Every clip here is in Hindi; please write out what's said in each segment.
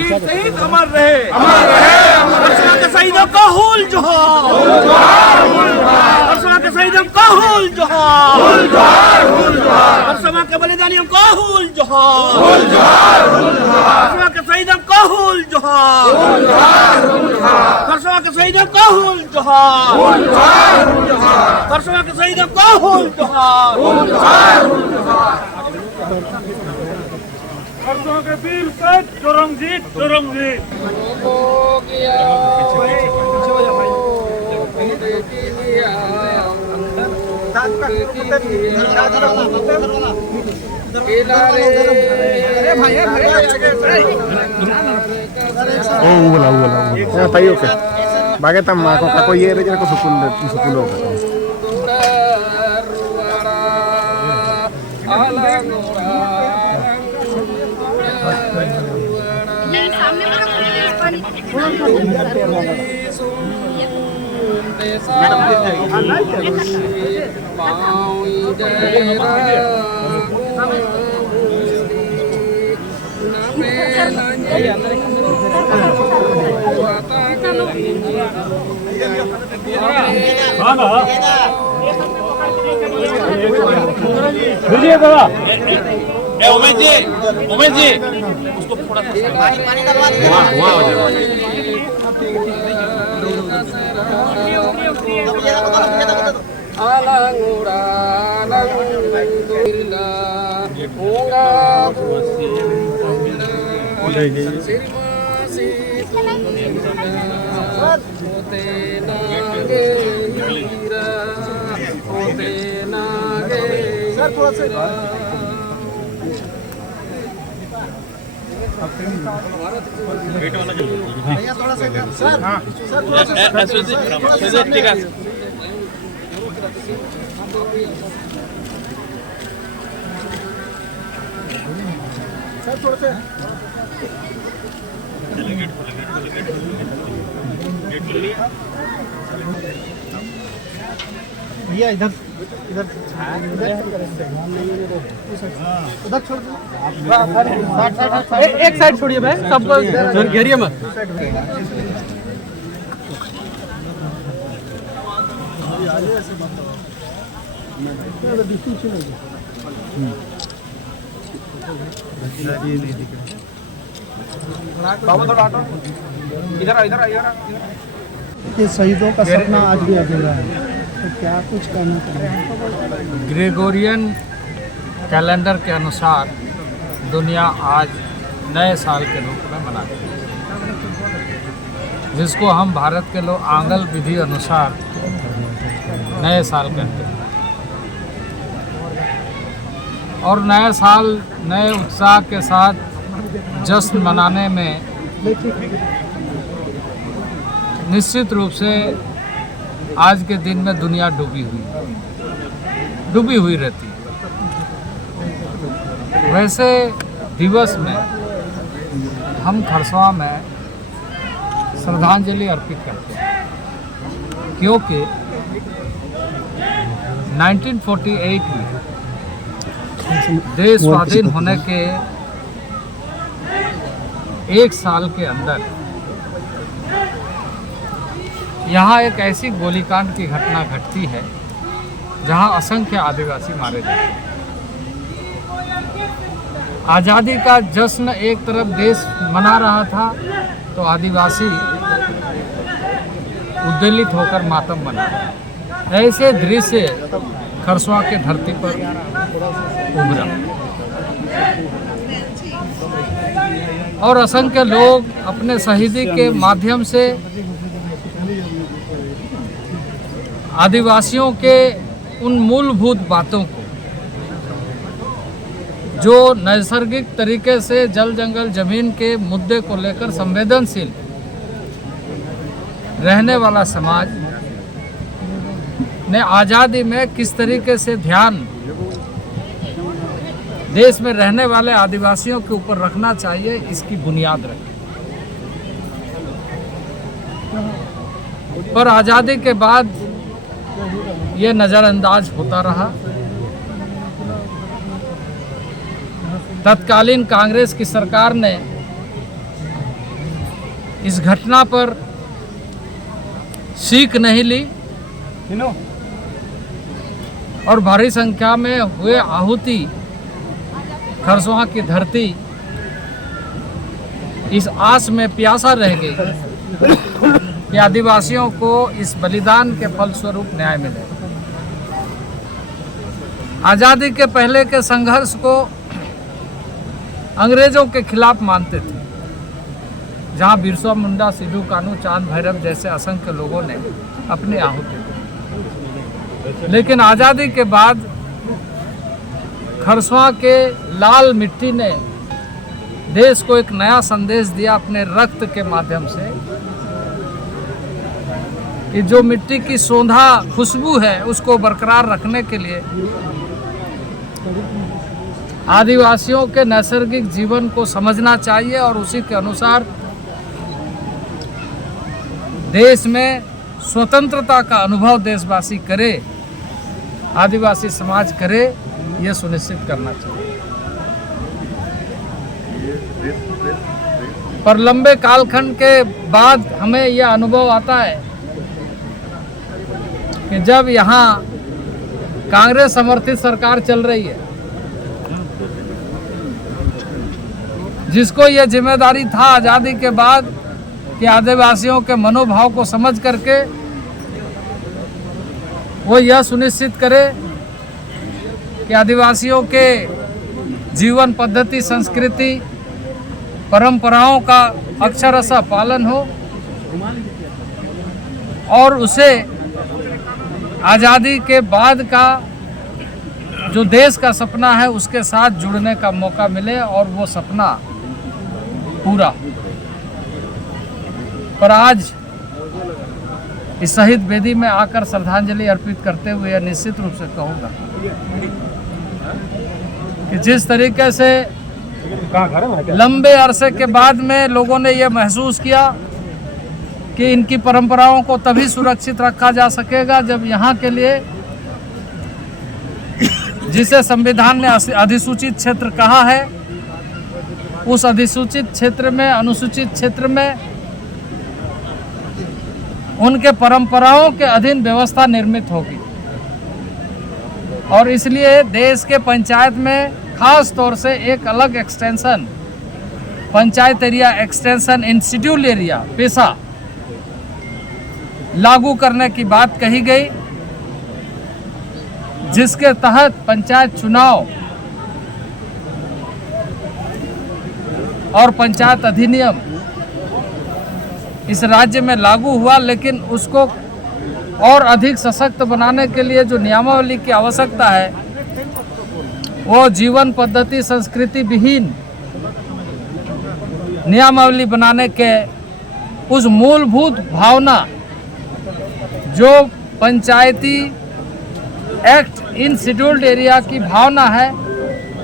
वीर शहीद अमर रहे, परसों के शहीदों को हुल जोहार, परसों के शहीदों को हुल जोहार, परसों के बलिदानियों को हुल जोहार, परसों के शहीदों को हुल जोहार, परसों के शहीदों को हुल जोहार, परसों के शहीदों को हुल जोहार, परसों के वीर शहीद चौरंगजीत चौरंगजीत। tayo ka. Bakit ang ako kakoyere dyan ako sukulo ka? Umesh ji उसको थोड़ा सा पानी डलवा दीजिए, वहाँ हो जाएगा। भैया इधर इधर उधर छोड़ दो, एक साइड छोड़िए भाई, सबको घेरिए मत। ये शहीदों का सपना आज भी अधूरा है, तो क्या कुछ कहना चाहिए? ग्रेगोरियन कैलेंडर के अनुसार दुनिया आज नए साल के रूप में मनाती है, जिसको हम भारत के लोग आंगल विधि अनुसार नए साल कहते हैं। और नए साल नए उत्साह के साथ जश्न मनाने में निश्चित रूप से आज के दिन में दुनिया डूबी हुई रहती है। वैसे दिवस में हम खरसवा में श्रद्धांजलि अर्पित करते हैं, क्योंकि 1948 में देश स्वाधीन होने के एक साल के अंदर यहाँ एक ऐसी गोलीकांड की घटना घटती है जहाँ असंख्य आदिवासी मारे जाते हैं। आज़ादी का जश्न एक तरफ देश मना रहा था तो आदिवासी उद्वेलित होकर मातम मना रहे। ऐसे दृश्य खरसवा के धरती पर उभरा और असंख्य लोग अपने शहीदी के माध्यम से आदिवासियों के उन मूलभूत बातों को, जो नैसर्गिक तरीके से जल जंगल जमीन के मुद्दे को लेकर संवेदनशील रहने वाला समाज ने आज़ादी में किस तरीके से ध्यान देश में रहने वाले आदिवासियों के ऊपर रखना चाहिए, इसकी बुनियाद रखी। पर आज़ादी के बाद ये नज़रअंदाज होता रहा। तत्कालीन कांग्रेस की सरकार ने इस घटना पर सीख नहीं ली और भारी संख्या में हुए आहुति खरसवां की धरती इस आस में प्यासा रह गई कि आदिवासियों को इस बलिदान के फलस्वरूप न्याय मिले। आज़ादी के पहले के संघर्ष को अंग्रेजों के खिलाफ मानते थे, जहां बिरसा मुंडा, सिद्धू कान्हू, चांद भैरव जैसे असंख्य लोगों ने अपनी आहुति दी। लेकिन आज़ादी के बाद खरसवां के लाल मिट्टी ने देश को एक नया संदेश दिया अपने रक्त के माध्यम से कि जो मिट्टी की सौंधा खुशबू है उसको बरकरार रखने के लिए आदिवासियों के नैसर्गिक जीवन को समझना चाहिए और उसी के अनुसार देश में स्वतंत्रता का अनुभव देशवासी करे, आदिवासी समाज करे, यह सुनिश्चित करना चाहिए। पर लंबे कालखंड के बाद हमें यह अनुभव आता है कि जब यहाँ कांग्रेस समर्थित सरकार चल रही है, जिसको यह जिम्मेदारी था आज़ादी के बाद कि आदिवासियों के मनोभाव को समझ करके वो यह सुनिश्चित करे कि आदिवासियों के जीवन पद्धति, संस्कृति, परंपराओं का अक्षरशः पालन हो और उसे आज़ादी के बाद का जो देश का सपना है उसके साथ जुड़ने का मौका मिले और वो सपना पूरा। पर आज इस शहीद वेदी में आकर श्रद्धांजलि अर्पित करते हुए निश्चित रूप से कहूँगा कि जिस तरीके से लंबे अरसे के बाद में लोगों ने यह महसूस किया कि इनकी परंपराओं को तभी सुरक्षित रखा जा सकेगा जब यहाँ के लिए जिसे संविधान ने अधिसूचित क्षेत्र कहा है, उस अधिसूचित क्षेत्र में, अनुसूचित क्षेत्र में उनके परंपराओं के अधीन व्यवस्था निर्मित होगी। और इसलिए देश के पंचायत में खास तौर से एक अलग extension, panchayat area extension institute area पेशा लागू करने की बात कही गई, जिसके तहत पंचायत चुनाव और पंचायत अधिनियम इस राज्य में लागू हुआ। लेकिन उसको और अधिक सशक्त बनाने के लिए जो नियमावली की आवश्यकता है वो जीवन पद्धति, संस्कृति विहीन नियमावली बनाने के उस मूलभूत भावना जो पंचायती एक्ट इन शेड्यूल्ड एरिया की भावना है,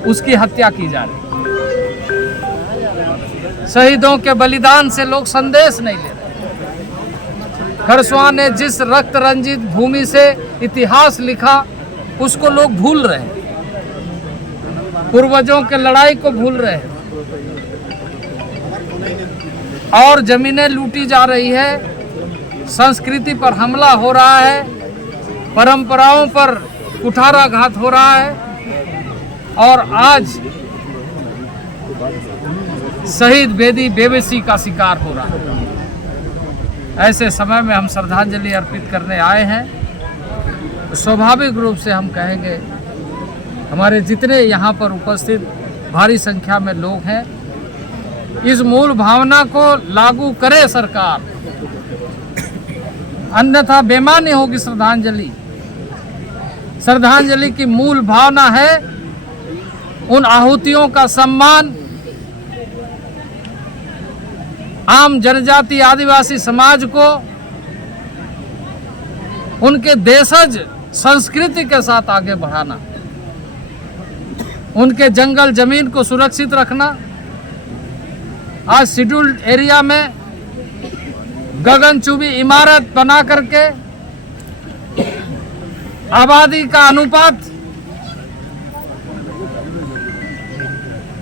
उसकी हत्या की जा रही। शहीदों के बलिदान से लोग संदेश नहीं ले रहे। खरसवां ने जिस रक्त रंजित भूमि से इतिहास लिखा उसको लोग भूल रहे हैं, पूर्वजों के लड़ाई को भूल रहे हैं और जमीनें लूटी जा रही है, संस्कृति पर हमला हो रहा है, परंपराओं पर कुठाराघात हो रहा है और आज शहीद वेदी बेबसी का शिकार हो रहा है। ऐसे समय में हम श्रद्धांजलि अर्पित करने आए हैं। तो स्वाभाविक रूप से हम कहेंगे हमारे जितने यहाँ पर उपस्थित भारी संख्या में लोग हैं, इस मूल भावना को लागू करे सरकार, अन्यथा बेमानी होगी श्रद्धांजलि। श्रद्धांजलि की मूल भावना है उन आहुतियों का सम्मान, आम जनजाति आदिवासी समाज को उनके देशज संस्कृति के साथ आगे बढ़ाना, उनके जंगल जमीन को सुरक्षित रखना। आज शेड्यूल्ड एरिया में गगनचुंबी इमारत बना करके आबादी का अनुपात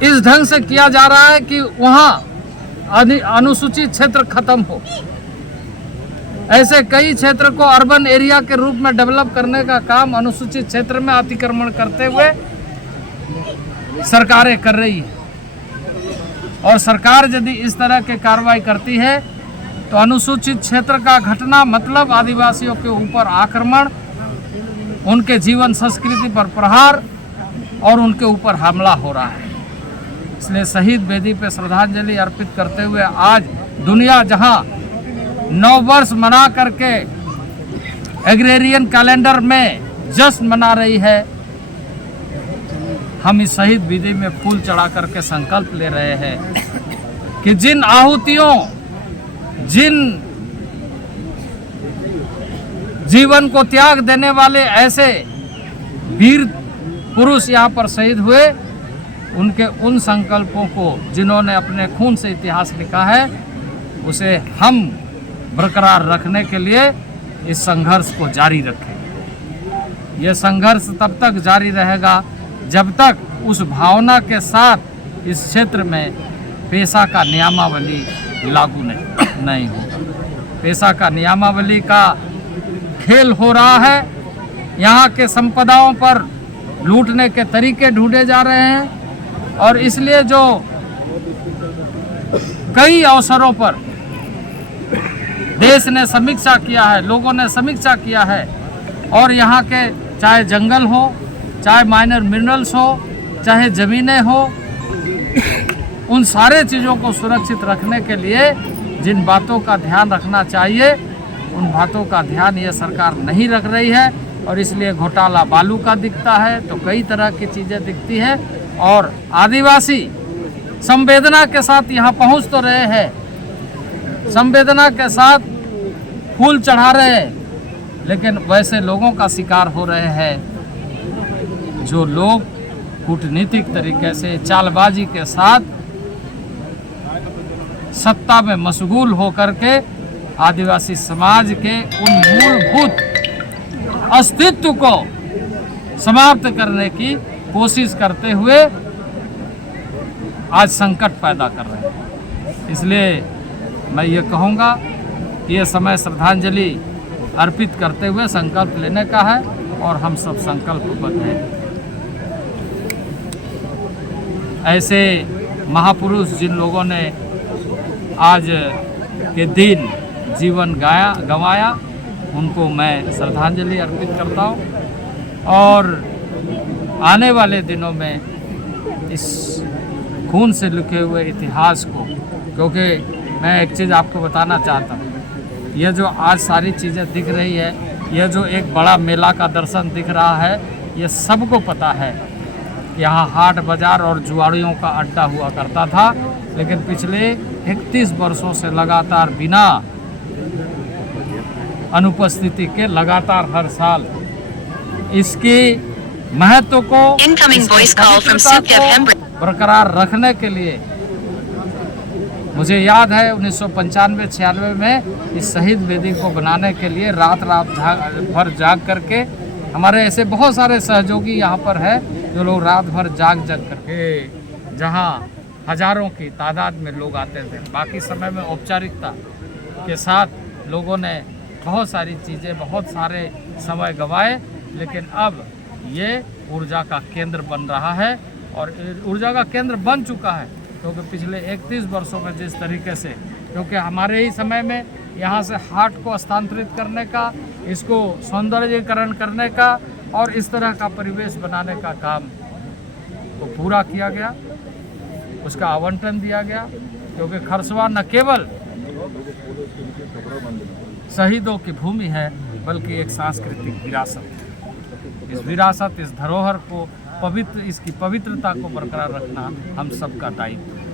इस ढंग से किया जा रहा है कि वहां अनुसूचित क्षेत्र खत्म हो। ऐसे कई क्षेत्र को अर्बन एरिया के रूप में डेवलप करने का काम अनुसूचित क्षेत्र में अतिक्रमण करते हुए सरकारें कर रही है। और सरकार यदि इस तरह के कार्रवाई करती है तो अनुसूचित क्षेत्र का घटना मतलब आदिवासियों के ऊपर आक्रमण, उनके जीवन संस्कृति पर प्रहार और उनके ऊपर हमला हो रहा है। इसलिए शहीद बेदी पे श्रद्धांजलि अर्पित करते हुए आज दुनिया जहां नव वर्ष मना करके एग्रेरियन कैलेंडर में जश्न मना रही है, हम इस शहीद बेदी में फूल चढ़ा करके संकल्प ले रहे हैं कि जिन आहुतियों, जिन जीवन को त्याग देने वाले ऐसे वीर पुरुष यहाँ पर शहीद हुए, उनके उन संकल्पों को जिन्होंने अपने खून से इतिहास लिखा है, उसे हम बरकरार रखने के लिए इस संघर्ष को जारी रखें। यह संघर्ष तब तक जारी रहेगा जब तक उस भावना के साथ इस क्षेत्र में पेशा का नियमावली लागू नहीं होगा। पेशा का नियमावली का खेल हो रहा है। यहाँ के संपदाओं पर लूटने के तरीके ढूंढे जा रहे हैं और इसलिए जो कई अवसरों पर देश ने समीक्षा किया है, लोगों ने समीक्षा किया है और यहाँ के चाहे जंगल हो, चाहे माइनर मिनरल्स हो, चाहे ज़मीनें हो, उन सारे चीज़ों को सुरक्षित रखने के लिए जिन बातों का ध्यान रखना चाहिए, उन बातों का ध्यान ये सरकार नहीं रख रही है और इसलिए घोटाला बालू का दिखता है तो कई तरह की चीज़ें दिखती है। और आदिवासी संवेदना के साथ यहाँ पहुँच तो रहे हैं, संवेदना के साथ फूल चढ़ा रहे हैं, लेकिन वैसे लोगों का शिकार हो रहे हैं जो लोग कूटनीतिक तरीके से चालबाजी के साथ सत्ता में मशगूल होकर के आदिवासी समाज के उन मूलभूत अस्तित्व को समाप्त करने की कोशिश करते हुए आज संकट पैदा कर रहे हैं। इसलिए मैं ये कहूँगा कि ये समय श्रद्धांजलि अर्पित करते हुए संकल्प लेने का है और हम सब संकल्पबद्ध हैं। ऐसे महापुरुष जिन लोगों ने आज के दिन जीवन गंवाया, उनको मैं श्रद्धांजलि अर्पित करता हूँ और आने वाले दिनों में इस खून से लिखे हुए इतिहास को, क्योंकि मैं एक चीज़ आपको बताना चाहता हूँ, यह जो आज सारी चीज़ें दिख रही है, यह जो एक बड़ा मेला का दर्शन दिख रहा है, ये सबको पता है। यहाँ हाट बाजार और जुआड़ियों का अड्डा हुआ करता था, लेकिन पिछले 31 वर्षों से लगातार बिना अनुपस्थिति के लगातार हर साल इसकी महत्व को बरकरार रखने के लिए, मुझे याद है 1995-96 में इस शहीद वेदी को बनाने के लिए रात भर जाग करके, हमारे ऐसे बहुत सारे सहयोगी यहाँ पर है जो लोग रात भर जाग करके, जहाँ हजारों की तादाद में लोग आते थे। बाकी समय में औपचारिकता के साथ लोगों ने बहुत सारी चीज़ें, बहुत सारे समय गंवाए, लेकिन अब ये ऊर्जा का केंद्र बन रहा है और ऊर्जा का केंद्र बन चुका है, क्योंकि पिछले 31 वर्षों में जिस तरीके से, क्योंकि हमारे ही समय में यहाँ से हाट को स्थानांतरित करने का, इसको सौंदर्यीकरण करने का और इस तरह का परिवेश बनाने का काम को पूरा किया गया, उसका आवंटन दिया गया, क्योंकि खरसवा न केवल शहीदों की भूमि है बल्कि एक सांस्कृतिक विरासत है। इस विरासत, इस धरोहर को पवित्र, इसकी पवित्रता को बरकरार रखना हम सबका दायित्व है।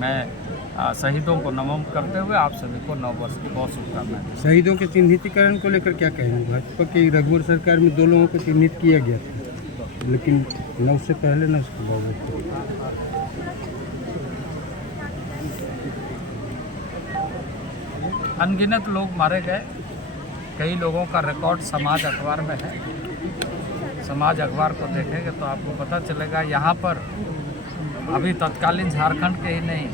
मैं शहीदों को नमन करते हुए आप सभी को नव वर्ष की बहुत शुभकामनाएं। शहीदों के चिन्हितीकरण को लेकर क्या कहेंगे? भाजपा की रघुवर सरकार में 2 लोगों को चिन्हित किया गया था, लेकिन न उससे पहले न उसके बाद। अनगिनत लोग मारे गए, कई लोगों का रिकॉर्ड समाज अखबार में है। समाज अखबार को देखेंगे तो आपको पता चलेगा, यहाँ पर अभी तत्कालीन झारखंड के ही नहीं,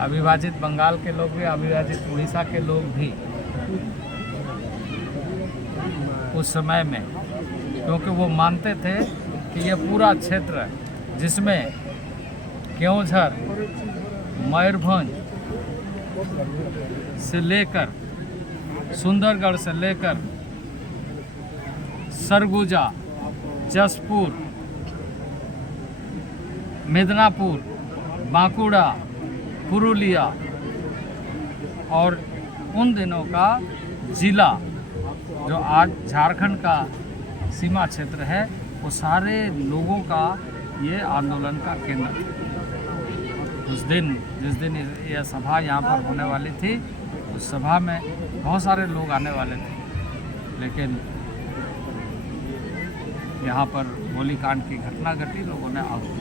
अविभाजित बंगाल के लोग भी, अविभाजित उड़ीसा के लोग भी उस समय में, क्योंकि वो मानते थे कि ये पूरा क्षेत्र जिसमें केओंझर, मयूरभंज से लेकर सुंदरगढ़ से लेकर सरगुजा, जसपुर, मिदनापुर, बांकुड़ा, पुरुलिया और उन दिनों का जिला जो आज झारखंड का सीमा क्षेत्र है, वो सारे लोगों का ये आंदोलन का केंद्र था। उस दिन जिस दिन यह सभा यहाँ पर होने वाली थी, उस सभा में बहुत सारे लोग आने वाले थे, लेकिन यहाँ पर गोलीकांड की घटना घटी, लोगों ने आहुति